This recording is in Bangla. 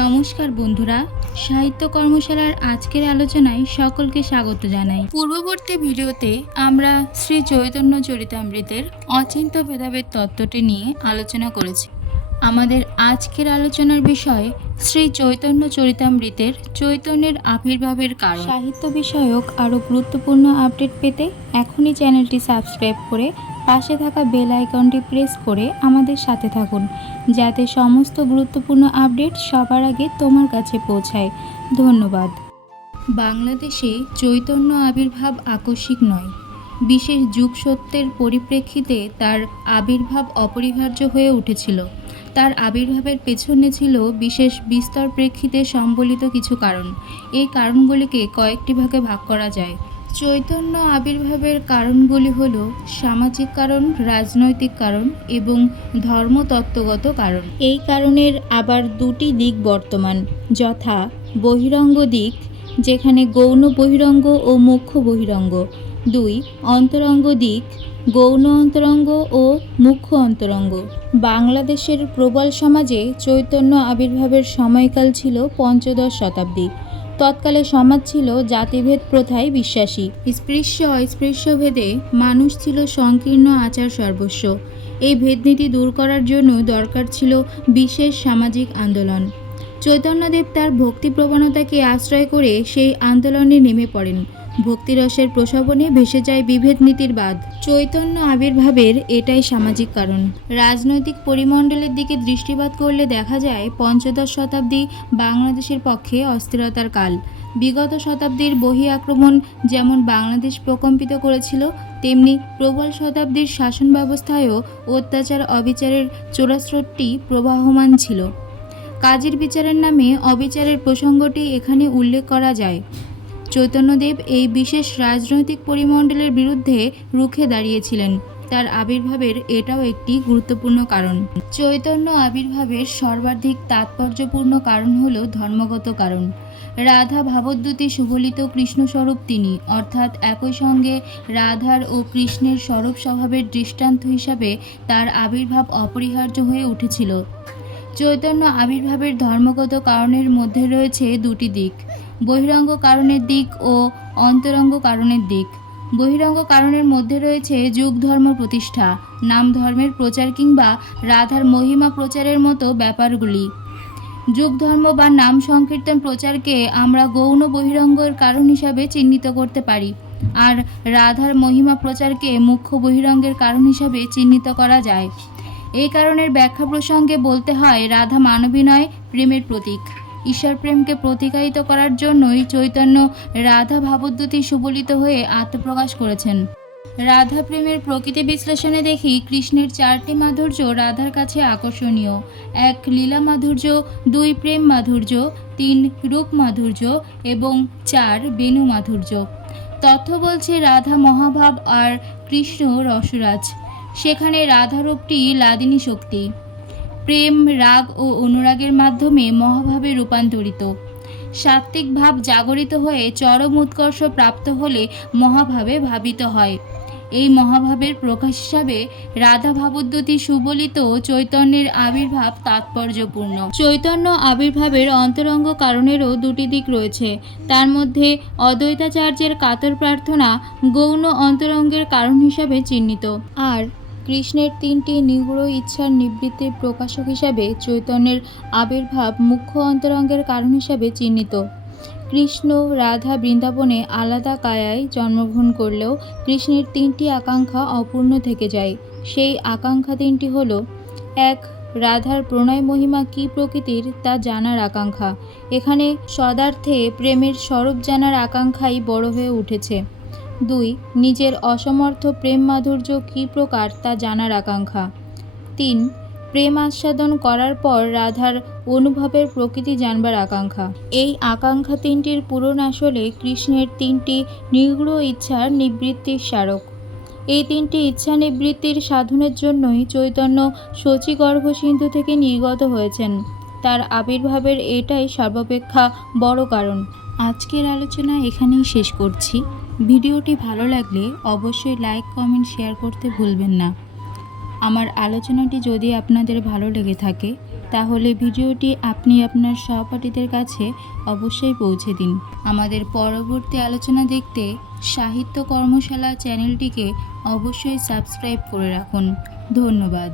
নমস্কার বন্ধুরা, সাহিত্য কর্মশালার আজকের আলোচনায় সকলকে স্বাগত জানাই। পূর্ববর্তী ভিডিওতে আমরা শ্রী চৈতন্য চরিতামৃতের অচিন্ত্য ভেদাভেদ তত্ত্বটি নিয়ে আলোচনা করেছি। আমাদের আজকের আলোচনার বিষয় শ্রী চৈতন্য চরিতামৃতের চৈতন্যের আবির্ভাবের কারণ। সাহিত্য বিষয়ক আরও গুরুত্বপূর্ণ আপডেট পেতে এখনই চ্যানেলটি সাবস্ক্রাইব করে পাশে থাকা বেল আইকনটি প্রেস করে আমাদের সাথে থাকুন, যাতে সমস্ত গুরুত্বপূর্ণ আপডেট সবার আগে তোমার কাছে পৌঁছায়। ধন্যবাদ। বাংলাদেশে চৈতন্য আবির্ভাব আকস্মিক নয়, বিশেষ যুগ সত্যের পরিপ্রেক্ষিতে তার আবির্ভাব অপরিহার্য হয়ে উঠেছিল। তার আবির্ভাবের পেছনে ছিল বিশেষ বিস্তর প্রেক্ষিতে সম্বলিত কিছু কারণ। এই কারণগুলিকে কয়েকটি ভাগে ভাগ করা যায়। চৈতন্য আবির্ভাবের কারণগুলি হল সামাজিক কারণ, রাজনৈতিক কারণ এবং ধর্মতত্ত্বগত কারণ। এই কারণের আবার দুটি দিক বর্তমান, যথা বহিরঙ্গ দিক, যেখানে গৌণ বহিরঙ্গ ও মুখ্য বহিরঙ্গ। 2. অন্তরঙ্গ দিক, গৌণ অন্তরঙ্গ ও মুখ্য অন্তরঙ্গ। বাংলাদেশের প্রবল সমাজে চৈতন্য আবির্ভাবের সময়কাল ছিল পঞ্চদশ শতাব্দী। তৎকালে সমাজ ছিল জাতিভেদ প্রথায় বিশ্বাসী। স্পৃশ্য অস্পৃশ্য ভেদে মানুষ ছিল সংকীর্ণ আচার সর্বস্ব। এই ভেদনীতি দূর করার জন্য দরকার ছিল বিশেষ সামাজিক আন্দোলন। চৈতন্যদেব তার ভক্তি প্রবণতাকে আশ্রয় করে সেই আন্দোলনে নেমে পড়েন। ভক্তিরসের প্রসবনে ভেসে যায় বিভেদ নীতির বাদ। চৈতন্য আবির্ভাবের এটাই সামাজিক কারণ। রাজনৈতিক পরিমণ্ডলের দিকে দৃষ্টিপাত করলে দেখা যায় পঞ্চদশ শতাব্দী বাংলাদেশের পক্ষে অস্থিরতার কাল। বিগত শতাব্দীর বহি আক্রমণ যেমন বাংলাদেশ প্রকম্পিত করেছিল, তেমনি প্রবল শতাব্দীর শাসন ব্যবস্থায়ও অত্যাচার অবিচারের চোরাস্রোতটি প্রবাহমান ছিল। কাজের বিচারের নামে অবিচারের প্রসঙ্গটি এখানে উল্লেখ করা যায়। চৈতন্যদেব এই বিশেষ রাজনৈতিক পরিমণ্ডলের বিরুদ্ধে রুখে দাঁড়িয়েছিলেন। তার আবির্ভাবের এটাও একটি গুরুত্বপূর্ণ কারণ। চৈতন্য আবির্ভাবের সর্বাধিক তাৎপর্যপূর্ণ কারণ হল ধর্মগত কারণ। রাধা ভাবদ্যুতি সুবলিত কৃষ্ণস্বরূপ তিনি, অর্থাৎ একই সঙ্গে রাধার ও কৃষ্ণের স্বরূপ স্বভাবের দৃষ্টান্ত হিসাবে তার আবির্ভাব অপরিহার্য হয়ে উঠেছিল। চৈতন্য আবির্ভাবের ধর্মগত কারণের মধ্যে রয়েছে দুটি দিক, বহিরঙ্গ কারণের দিক ও অন্তরঙ্গ কারণের দিক। বহিরঙ্গ কারণের মধ্যে রয়েছে যুগ ধর্ম প্রতিষ্ঠা, নাম ধর্মের প্রচার কিংবা রাধার মহিমা প্রচারের মতো ব্যাপারগুলি। যুগ ধর্ম বা নাম সংকীর্তন প্রচারকে আমরা গৌণ বহিরঙ্গের কারণ হিসাবে চিহ্নিত করতে পারি, আর রাধার মহিমা প্রচারকে মুখ্য বহিরঙ্গের কারণ হিসাবে চিহ্নিত করা যায়। এই কারণের ব্যাখ্যা প্রসঙ্গে বলতে হয়, রাধা মানবী নয়, প্রেমের প্রতীক। ঈশ্বর প্রেমকে প্রতিকায়িত করার জন্যই চৈতন্য রাধা ভাবদ্যুতি সুবলিত হয়ে আত্মপ্রকাশ করেছেন। রাধা প্রেমের প্রকৃতি বিশ্লেষণে দেখি কৃষ্ণের 4টি মাধুর্য রাধার কাছে আকর্ষণীয়। 1. লীলা মাধুর্য, 2. প্রেম মাধুর্য, 3. রূপ মাধুর্য এবং 4. বেণু মাধুর্য। তথ্য বলছে রাধা মহাভাব আর কৃষ্ণ রসরাজ। সেখানে রাধারূপটি লাদিনী শক্তি, প্রেম, রাগ ও অনুরাগের মাধ্যমে মহাভাবে রূপান্তরিত। সাত্ত্বিক ভাব জাগরিত হয়ে চরম উৎকর্ষ প্রাপ্ত হলে মহাভাবে ভাবিত হয়। এই মহাভাবের প্রকাশ হিসাবে রাধা ভাবদ্যুতি সুবলিত চৈতন্যের আবির্ভাব তাৎপর্যপূর্ণ। চৈতন্য আবির্ভাবের অন্তরঙ্গ কারণেরও দুটি দিক রয়েছে। তার মধ্যে অদ্বৈতাচার্যের কাতর প্রার্থনা গৌণ অন্তরঙ্গের কারণ হিসাবে চিহ্নিত, আর কৃষ্ণের 3টি নিগূঢ় ইচ্ছার নিবৃত্তির প্রকাশক হিসাবে চৈতন্যের আবির্ভাব মুখ্য অন্তরঙ্গের কারণ হিসাবে চিহ্নিত। কৃষ্ণ রাধা বৃন্দাবনে আলাদা কায়ায় জন্মগ্রহণ করলেও কৃষ্ণের 3টি আকাঙ্ক্ষা অপূর্ণ থেকে যায়। সেই আকাঙ্ক্ষা 3টি হল: 1. রাধার প্রণয় মহিমা কী প্রকৃতির তা জানার আকাঙ্ক্ষা। এখানে সদার্থে প্রেমের স্বরূপ জানার আকাঙ্ক্ষাই বড় হয়ে উঠেছে। 2. নিজের অসমর্থ প্রেম মাধুর্য কী প্রকার তা জানার আকাঙ্ক্ষা। 3. প্রেম আস্বাদন করার পর রাধার অনুভবের প্রকৃতি জানবার আকাঙ্ক্ষা। এই আকাঙ্ক্ষা 3টির পূরণ আসলে কৃষ্ণের 3টি নিগূঢ় ইচ্ছার নিবৃত্তির স্মারক। এই 3টি ইচ্ছা নিবৃত্তির সাধনের জন্যই চৈতন্য শচীগর্ভ সিন্ধু থেকে নির্গত হয়েছেন। তার আবির্ভাবের এটাই সর্বাপেক্ষা বড় কারণ। আজকের আলোচনা এখানেই শেষ করছি। ভিডিওটি ভালো লাগলে অবশ্যই লাইক, কমেন্ট, শেয়ার করতে ভুলবেন না। আমার আলোচনাটি যদি আপনাদের ভালো লেগে থাকে তাহলে ভিডিওটি আপনি আপনার সহপাঠীদের কাছে অবশ্যই পৌঁছে দিন। আমাদের পরবর্তী আলোচনা দেখতে সাহিত্য কর্মশালা চ্যানেলটিকে অবশ্যই সাবস্ক্রাইব করে রাখুন। ধন্যবাদ।